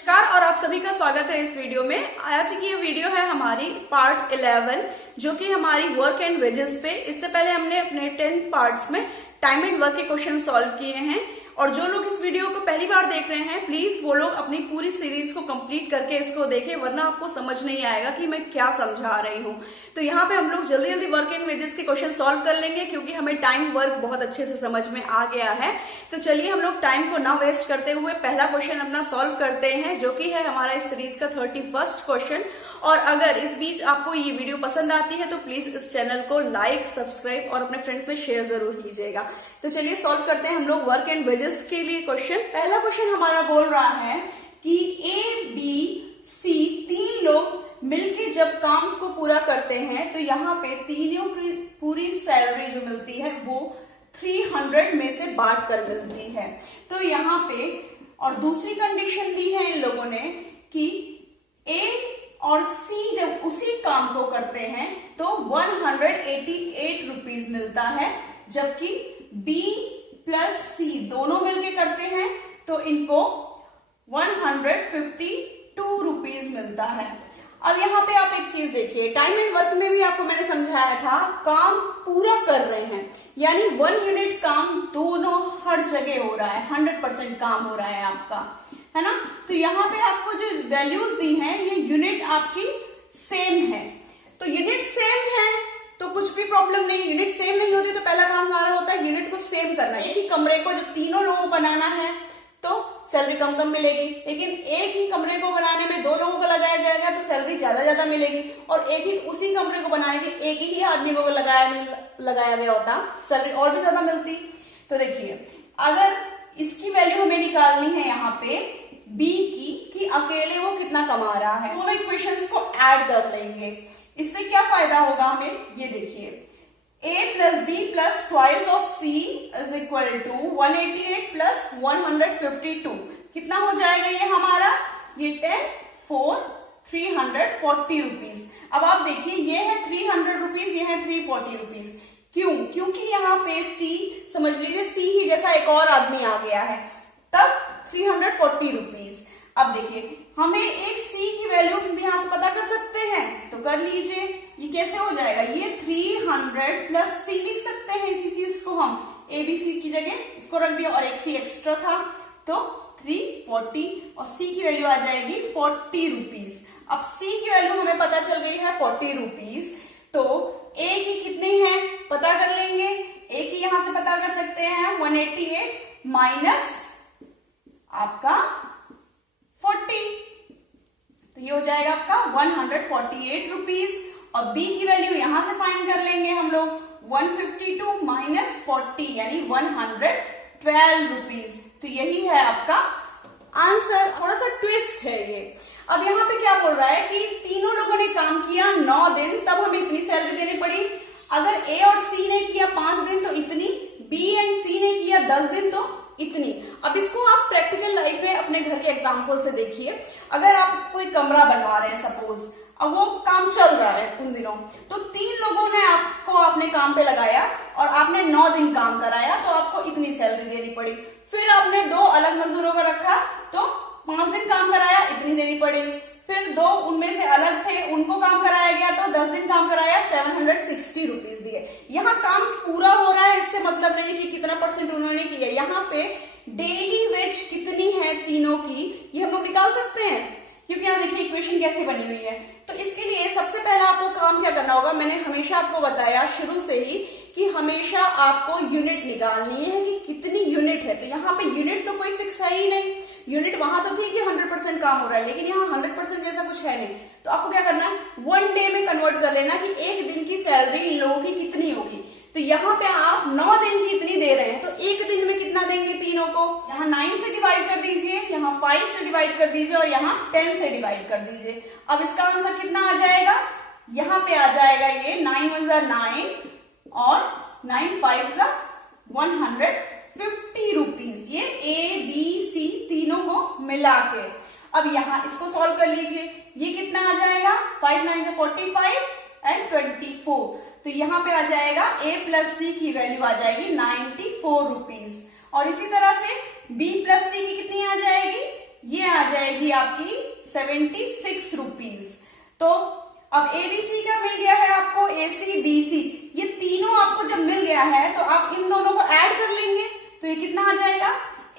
नमस्कार और आप सभी का स्वागत है इस वीडियो में। आज की ये वीडियो है हमारी पार्ट 11 जो कि हमारी वर्क एंड वेजेस पे। इससे पहले हमने अपने 10 पार्ट्स में टाइम एंड वर्क के क्वेश्चन सॉल्व किए हैं और जो लोग इस वीडियो को पहली बार देख रहे हैं प्लीज वो लोग अपनी पूरी सीरीज को कंप्लीट करके इसको देखें, वरना आपको समझ नहीं आएगा कि मैं क्या समझा रही हूँ। तो यहाँ पे हम लोग जल्दी जल्दी वर्क एंड वेजेस के क्वेश्चन सॉल्व कर लेंगे क्योंकि हमें टाइम वर्क बहुत अच्छे से समझ में आ गया है। तो चलिए हम लोग टाइम को ना वेस्ट करते हुए पहला क्वेश्चन अपना सॉल्व करते हैं जो कि है हमारा इस सीरीज का 31st क्वेश्चन। और अगर इस बीच आपको ये वीडियो पसंद आती है तो प्लीज इस चैनल को लाइक, सब्सक्राइब और अपने फ्रेंड्स में शेयर जरूर कीजिएगा। तो चलिए सॉल्व करते हैं हम लोग वर्क एंड वेजेस के लिए क्वेश्चन। पहला क्वेश्चन हमारा बोल रहा है कि ए, बी, सी तीन लोग मिलके जब काम को पूरा करते हैं तो यहाँ पे तीनों की पूरी सैलरी जो मिलती है वो 300 में से बांट कर मिलती है। तो यहाँ पे और दूसरी कंडीशन दी है इन लोगों ने कि ए और सी जब उसी काम को करते हैं तो 188 रुपीज मिलता है, जबकि बी प्लस सी दोनों मिलके करते हैं तो इनको 152 रुपीज मिलता है। अब यहाँ पे आप एक चीज देखिए, टाइम एंड वर्क में भी आपको मैंने समझाया था काम पूरा कर रहे हैं यानी 1 यूनिट काम दोनों हर जगह हो रहा है, 100% काम हो रहा है आपका, है ना। तो यहाँ पे आपको जो वैल्यूज दी हैं ये यूनिट आपकी सेम है। तो यूनिट सेम है तो कुछ भी प्रॉब्लम नहीं। यूनिट सेम नहीं होती तो पहला काम हमारा होता है यूनिट को सेम करना। एक ही कमरे को जब तीनों लोगों को बनाना है तो सैलरी कम कम मिलेगी, लेकिन एक ही कमरे को बनाने में 2 लोगों को लगाया जाएगा तो सैलरी ज्यादा मिलेगी, और एक ही उसी कमरे को बनाने के एक ही आदमी को लगाया गया होता सैलरी और भी ज्यादा मिलती। तो देखिए अगर इसकी वैल्यू हमें निकालनी है यहाँ पे बी की कि अकेले वो कितना कमा रहा है, दोनों इक्वेशंस को ऐड कर लेंगे। इससे क्या फायदा होगा हमें, ये देखिए a plus b plus twice of c is equal to 188 plus 152 कितना हो जाएगा ये हमारा, ये 10 4 340 रुपीज। अब आप देखिए ये है 300 रुपीज, ये है 340 रुपीज। क्यों? क्योंकि यहाँ पे सी समझ लीजिए सी ही जैसा एक और आदमी आ गया है तब 340 रुपीज। अब देखिए हमें एक सी की वैल्यू भी यहां से पता कर सकते हैं तो कर लीजिए। ये कैसे हो जाएगा, ये 300 प्लस सी लिख सकते हैं, इसी चीज को हम ए बी सी की जगह इसको रख दिया और एक सी एक्स्ट्रा था तो 340 और सी की वैल्यू आ जाएगी 40 रुपीज। अब सी की वैल्यू हमें पता चल गई है 40 रुपीज, तो ए की कितनी है पता कर लेंगे। ए की यहां से पता कर सकते हैं 188 माइनस आपका 40, तो ये हो जाएगा आपका 148 रुपीज। और बी की वैल्यू यहां से फाइंड कर लेंगे हम लोग 152 माइनस 40 यानी 112 रुपीज। तो यही है आपका आंसर। थोड़ा सा ट्विस्ट है ये। अब यहाँ पे क्या बोल रहा है कि तीनों लोगों ने काम किया 9 दिन तब हमें इतनी सैलरी देनी पड़ी। अगर ए और सी ने किया 5 दिन तो इतनी, बी एंड सी ने किया 10 दिन तो इतनी। अब इसको आप प्रैक्टिकल लाइफ में अपने घर के एग्जांपल से देखिए। अगर आप कोई कमरा बनवा रहे हैं सपोज, अब वो काम चल रहा है उन दिनों, तो 3 लोगों ने आपको अपने काम पे लगाया और आपने 9 दिन काम कराया तो आपको इतनी सैलरी देनी पड़ी। फिर आपने 2 अलग मजदूरों को रखा तो 5 दिन काम कराया, इतनी देनी पड़ी। फिर 2 उनमें से अलग थे, उनको काम कराया गया तो 10 दिन काम कराया, 760 रुपीज दिए। यहाँ काम पूरा हो रहा है, इससे मतलब नहीं कि कितना परसेंट उन्होंने किया। यहाँ पे डेली वेज कितनी है तीनों की ये हम लोग निकाल सकते हैं, क्योंकि यहाँ देखिए इक्वेशन कैसे बनी हुई है। तो इसके लिए सबसे पहला आपको काम क्या करना होगा, मैंने हमेशा आपको बताया शुरू से ही कि हमेशा आपको यूनिट निकालनी है कि कितनी यूनिट है। तो यहाँ पे यूनिट तो कोई फिक्स है ही नहीं। यूनिट वहां तो थी कि 100% काम हो रहा है, लेकिन यहाँ 100% जैसा कुछ है नहीं। तो आपको क्या करना है, 1 डे में कन्वर्ट कर लेना कि एक दिन की सैलरी इन लोगों की कितनी होगी। तो यहाँ पे आप 9 दिन की इतनी दे रहे हैं तो एक दिन में कितना देंगे तीनों को, यहाँ 9 से डिवाइड कर दीजिए, यहाँ 5 से डिवाइड कर दीजिए और यहाँ 10 से डिवाइड कर दीजिए। अब इसका आंसर कितना आ जाएगा, यहाँ पे आ जाएगा ये 9 1 जा 9 और 9 5 जा 150 रुपीज। ये ए बी सी तीनों को मिला के। अब यहाँ इसको सॉल्व कर लीजिए, ये कितना आ जाएगा 5 9 जा 45 एंड 24। तो यहाँ पे आ जाएगा a प्लस सी की वैल्यू आ जाएगी 94 रुपीज। और इसी तरह से b प्लस सी की कितनी आ जाएगी, ये आ जाएगी आपकी 76 रुपीज। तो अब एबीसी का मिल गया है आपको, एसी बीसी, ये तीनों आपको जब मिल गया है तो आप इन दोनों को ऐड कर लेंगे तो ये कितना आ जाएगा,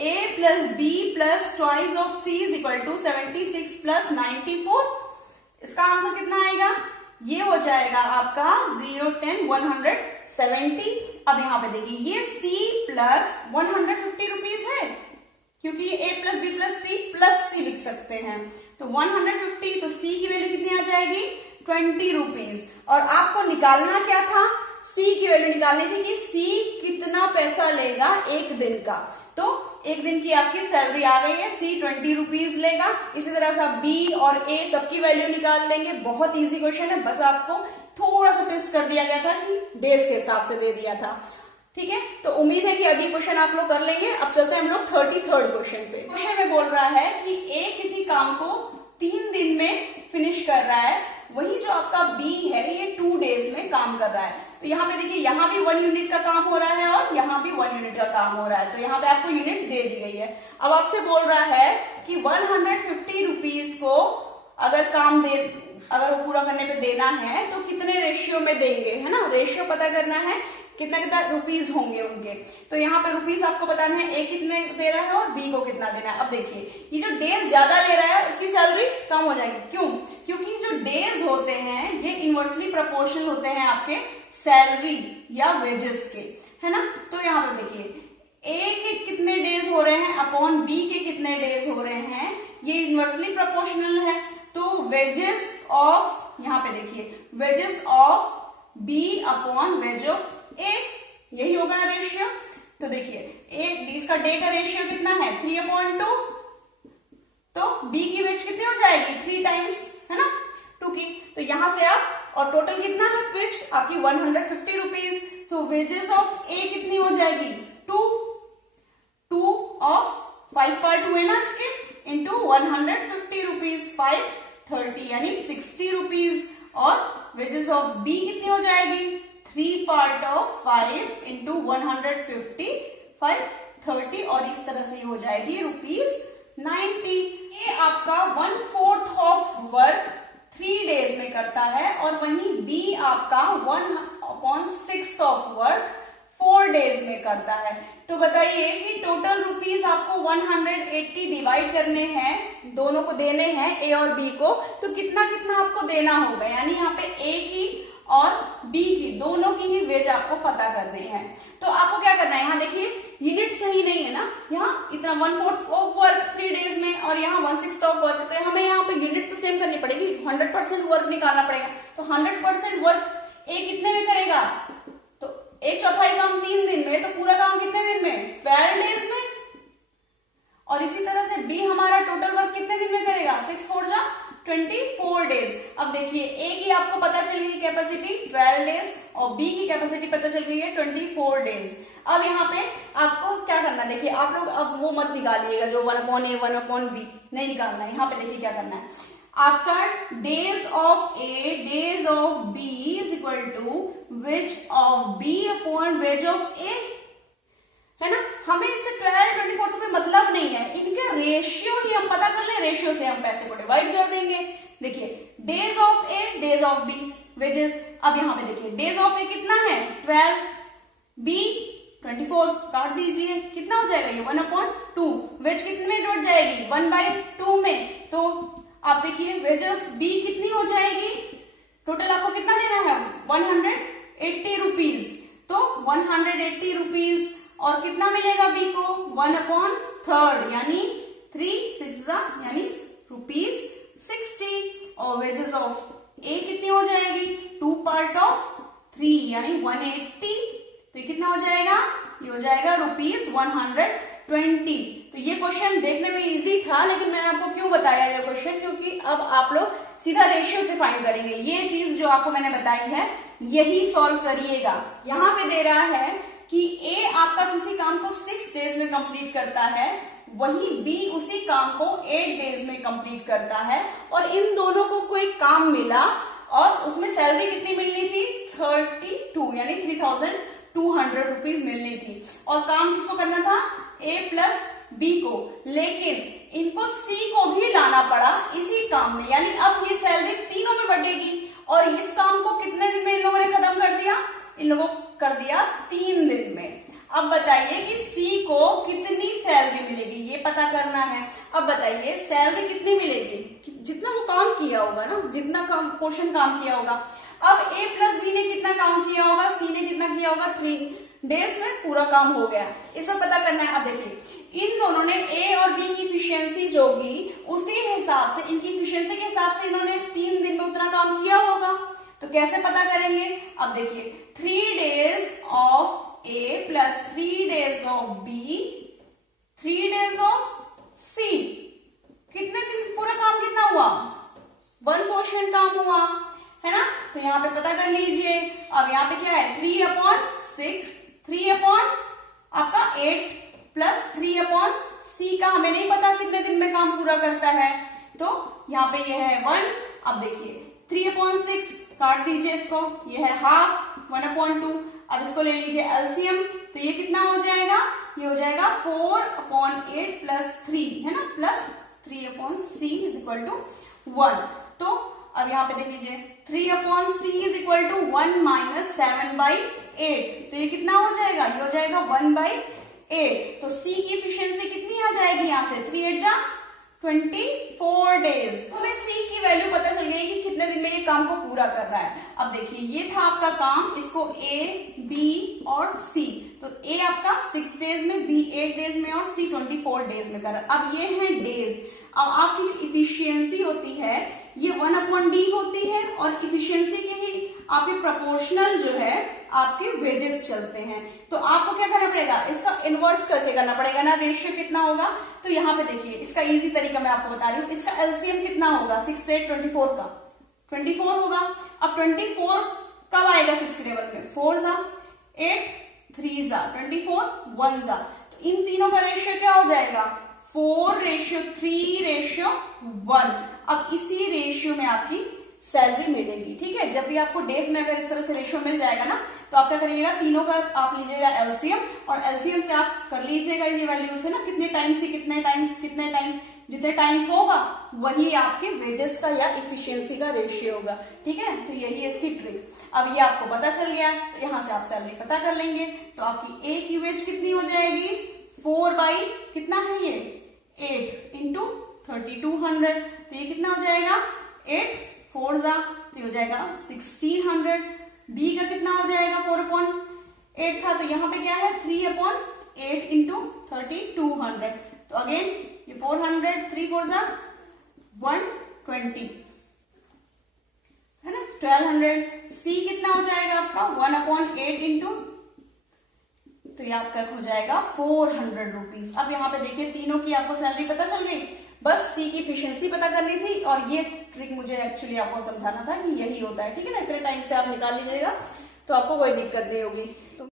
a plus b plus twice of c is equal to 76 plus 94। इसका आंसर कितना आएगा, ये हो जाएगा आपका 0 10 170। अब यहां पे देखिए ये c प्लस 150 रुपीज है, क्योंकि ये a प्लस बी प्लस सी लिख सकते हैं, तो 150, तो c की वैल्यू कितनी आ जाएगी, 20 रुपीज। और आपको निकालना क्या था, c की वैल्यू निकालनी थी कि c कितना पैसा लेगा एक दिन का। तो एक दिन की आपकी सैलरी आ गई है, c 20 रुपीज लेगा। इसी तरह से आप b और a सबकी वैल्यू निकाल लेंगे। बहुत इजी क्वेश्चन है, बस आपको थोड़ा सा ट्विस्ट कर दिया गया था कि डेज के हिसाब से दे दिया था। ठीक है, तो उम्मीद है कि अभी क्वेश्चन आप लोग कर लेंगे। अब चलते हैं हम लोग 33rd क्वेश्चन पे। क्वेश्चन में बोल रहा है कि a किसी काम को 3 दिन में फिनिश कर रहा है, वही जो आपका b है ये 2 डेज में काम कर रहा है। तो यहाँ पे देखिए, यहाँ भी 1 यूनिट का काम हो रहा है और यहाँ भी 1 यूनिट का काम हो रहा है, तो यहाँ पे आपको यूनिट दे दी गई है। अब आपसे बोल रहा है कि 150 रुपीज को अगर वो पूरा करने पे देना है तो कितने रेशियो में देंगे, है ना, रेशियो पता करना है, कितना कितना रुपीज होंगे उनके। तो यहाँ पे रुपीज आपको बताना है, ए कितने दे रहा है और बी को कितना देना है। अब देखिए, ये जो डेज ज्यादा ले रहा है उसकी सैलरी कम हो जाएगी। क्यों, क्योंकि जो डेज होते हैं ये इनवर्सली प्रोपोर्शनल होते हैं आपके सैलरी या वेजेस के, है ना। तो यहाँ पे देखिए ए के कितने डेज हो रहे हैं अपॉन बी के कितने डेज हो रहे हैं, ये इनवर्सली प्रोपोर्शनल है। तो वेजेस ऑफ, यहाँ पे देखिए wages of B upon wage of A, यही होगा ना रेशियो। तो देखिए इसका डे का रेशियो कितना है 3/2, तो बी की वेज कितनी हो जाएगी 3 टाइम्स, है ना, 2 की। तो यहां से आप, और टोटल कितना है वेज आपकी 150 रुपीज, तो वेजेस ऑफ ए कितनी हो जाएगी 2 ऑफ 5/2 है ना इसके, इंटू 150 रुपीज 530 यानी 60 रुपीज। और वेजेस ऑफ बी कितनी हो जाएगी 3/5 इंटू 150 530, और इस तरह से हो जाएगी ₹90। ये आपका 1/4 ऑफ वर्क 3 डेज में करता है, और वहीं बी आपका 1/6 ऑफ वर्क 4 डेज में करता है। तो बताइए कि टोटल रुपीज आपको 180 डिवाइड करने हैं, दोनों को देने हैं ए और बी को, तो कितना कितना आपको देना होगा, यानी यहाँ पे ए की और बी की दोनों की ही वेज आपको पता करने हैं। तो आपको क्या करना है, यहाँ देखिए यूनिट सही नहीं है ना, यहाँ इतना 1/4 ऑफ वर्क 3 डेज में और यहाँ 1/6 ऑफ वर्क, तो हमें यहाँ पे यूनिट तो सेम करनी पड़ेगी, 100% वर्क निकालना पड़ेगा। तो 100% वर्क ए कितने में करेगा, तो 1/4 काम 3 दिन में, तो पूरा काम कितने दिन में 12 डेज में। और इसी तरह से बी हमारा टोटल वर्क कितने दिन में करेगा 6 4 जा 24 डेज। अब देखिए ए की आपको पता चल गई कैपेसिटी 12 डेज और बी की कैपेसिटी पता चल गई है 24 डेज। अब यहाँ पे आपको क्या करना है, देखिए आप लोग अब वो मत निकालिएगा जो 1/a 1/b नहीं निकालना है। यहाँ पे देखिए क्या करना है, आपका days of A days of B is equal to wage of B upon wage of A, है ना। हमें इससे 12 24 से कोई मतलब नहीं है, इनके रेशियो ही हम पता कर ले, रेशियो से हम पैसे को डिवाइड कर देंगे। देखिए days of A days of B wages, अब यहाँ पे देखिए डेज ऑफ ए कितना है 12, बी 24, काट दीजिए कितना हो जाएगा ये 1/2, वेज कितने में डॉट जाएगी 1/2 में, तो आप देखिए वेज ऑफ बी कितनी हो जाएगी, टोटल आपको कितना देना है 180 रुपीज, तो 180 रुपीज और कितना मिलेगा बी को 1/3 यानी 3 6 यानी ₹60, और वेजेस ऑफ ए कितनी हो जाएगी 2/3 यानी 180, तो ये कितना हो जाएगा, ये हो जाएगा ₹120। तो ये क्वेश्चन देखने में इजी था, लेकिन मैंने आपको क्यों बताया ये क्वेश्चन, क्योंकि अब आप लोग सीधा रेशियो से फाइंड करेंगे। ये चीज जो आपको मैंने बताई है यही सॉल्व करिएगा। यहाँ पे दे रहा है कि ए आपका किसी काम को 6 डेज में कंप्लीट करता है, वही बी उसी काम को 8 डेज में कंप्लीट करता है, और इन दोनों को कोई काम मिला और उसमें सैलरी कितनी मिलनी थी 32 यानी 3200 रुपीज मिलनी थी, और काम किसको करना था ए प्लस बी को, लेकिन इनको सी को भी लाना पड़ा इसी काम में, यानी अब ये सैलरी तीनों में बढ़ेगी। और इस काम को कितने दिन में इन लोगों ने खत्म कर दिया? इन लोगों कर दिया 3 दिन में। अब बताइए कि सी को कितनी सैलरी मिलेगी, ये पता करना है। अब बताइए सैलरी कितनी मिलेगी? जितना वो काम किया होगा ना, जितना काम पोर्शन काम किया होगा। अब ए प्लस बी ने कितना काम किया होगा, सी ने कितना किया होगा, 3 डेज में पूरा काम हो गया। इसमें पता करना है। अब देखिए इन दोनों ने ए और बी की इफिशियंसी जो होगी उसी हिसाब से, इनकी इफिशियंसी के हिसाब से इन्होंने 3 दिन में उतना काम किया होगा। तो कैसे पता करेंगे? अब देखिए 3 days of A plus 3 days of B, 3 days of C, कितने दिन पूरा काम कितना हुआ? 1 पोर्शन काम हुआ है ना। तो यहाँ पे पता कर लीजिए। अब यहाँ पे क्या है? 3/6, 3 आपका 8 प्लस 3/C का हमें नहीं पता कितने दिन में काम पूरा करता है, तो यहाँ पे ये है 1। अब देखिए 3/6 काट दीजिए इसको, ये है हाफ 1/2। अब इसको ले लीजिए एलसीएम, तो ये कितना हो जाएगा? ये हो जाएगा 4/8 प्लस 3 है ना, plus 3/C is equal to 1। तो अब यहाँ पे देख लीजिए 3/C is equal to 1 minus 7/8, तो ये कितना हो जाएगा? ये हो जाएगा 1/8। तो C की इफिशियंसी कितनी आ जाएगी यहाँ से? 3 8 24 डेज। हमें C की वैल्यू पता चल गई कि कितने दिन में ये काम को पूरा कर रहा है। अब देखिए ये था आपका काम, इसको A, B और C। तो A आपका 6 डेज में, B 8 डेज में और C 24 डेज में कर रहा है। अब ये है डेज। अब आपकी जो इफिशियंसी होती है ये 1/D होती है और इफिशियंसी के ही आपके प्रोपोर्शनल जो है आपके वेजेस चलते हैं। तो आपको क्या करना पड़ेगा? इसका इनवर्स करके करना पड़ेगा ना, रेशियो कितना होगा। तो यहाँ पे देखिए इसका इजी तरीका मैं आपको बता रही हूँ। इसका एलसीएम कितना होगा? 6 से 24 का 24 होगा। अब 24 कब आएगा 6 के टेबल में? 4 जा 8, 3 जा 24, 1 जा। तो इन तीनों का रेशियो क्या हो जाएगा? 4:3:1। अब इसी रेशियो में आपकी सैलरी मिलेगी। ठीक है, जब भी आपको डेज में अगर इस तरह से रेशियो मिल जाएगा ना, तो आप क्या करिएगा? तीनों का आप लीजिएगा एलसीएम, और एलसीएम से आप कर लीजिएगा ये वैल्यू से ना, कितने टाइम्स से कितने टाइम्स, जितने टाइम्स होगा वही आपके वेजेस का या इफिशियंसी का रेशियो होगा। ठीक है, तो यही है इसकी ट्रिक। अब ये आपको पता चल गया, तो यहाँ से आप सैलरी पता कर लेंगे। तो आपकी ए की वेज कितनी हो जाएगी? 4 बाई कितना है ये? 8 इंटू 3200। तो ये कितना हो जाएगा? 8 4 जा, तो हो जाएगा 1600। बी का कितना हो जाएगा? 4/8 था, तो यहाँ पे क्या है? 3/8 इंटू 3200। तो अगेन ये 400, 3 4 जा 120 है ना, 1200। सी कितना हो जाएगा आपका? 1/8 इंटू, तो ये आपका हो जाएगा 400 रुपीज। अब यहाँ पे देखिए तीनों की आपको सैलरी पता चल गई। बस सी की इफिशियंसी पता करनी थी, और ये ट्रिक मुझे एक्चुअली आपको समझाना था कि यही होता है। ठीक है ना, इतने टाइम से आप निकाल लीजिएगा तो आपको कोई दिक्कत नहीं होगी। तो